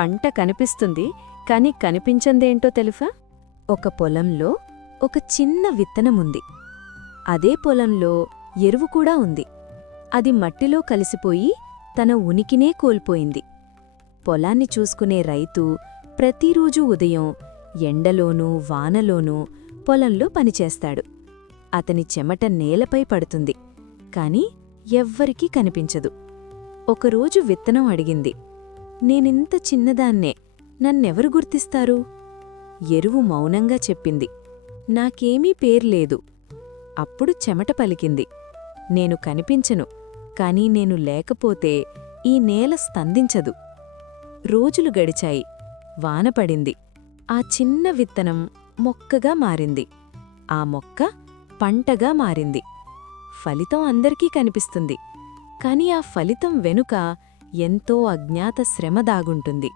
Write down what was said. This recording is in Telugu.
పంట కనిపిస్తుంది, కాని కనిపించందేంటో తెలుసా? ఒక పొలంలో ఒక చిన్న విత్తనముంది. అదే పొలంలో ఎరువు కూడా ఉంది. అది మట్టిలో కలిసిపోయి తన ఉనికినే కోల్పోయింది. పొలాన్ని చూసుకునే రైతు ప్రతిరోజూ ఉదయం ఎండలోనూ వానలోనూ పొలంలో పనిచేస్తాడు. అతని చెమట నేలపై పడుతుంది, కాని ఎవ్వరికీ కనిపించదు. ఒకరోజు విత్తనం అడిగింది, నేనింత చిన్నదాన్నే, నన్నెవరు గుర్తిస్తారు? ఎరువు మౌనంగా చెప్పింది, నాకేమీ పేర్లేదు. అప్పుడు చెమట పలికింది, నేను కనిపించను, కాని నేను లేకపోతే ఈ నేల స్తందించదు. రోజులు గడిచాయి, వానపడింది. ఆ చిన్న విత్తనం మొక్కగా మారింది. ఆ మొక్క పంటగా మారింది. ఫలితం అందరికీ కనిపిస్తుంది, కాని ఆ ఫలితం వెనుక ఎంతో అజ్ఞాత శ్రమ దాగుంటుంది.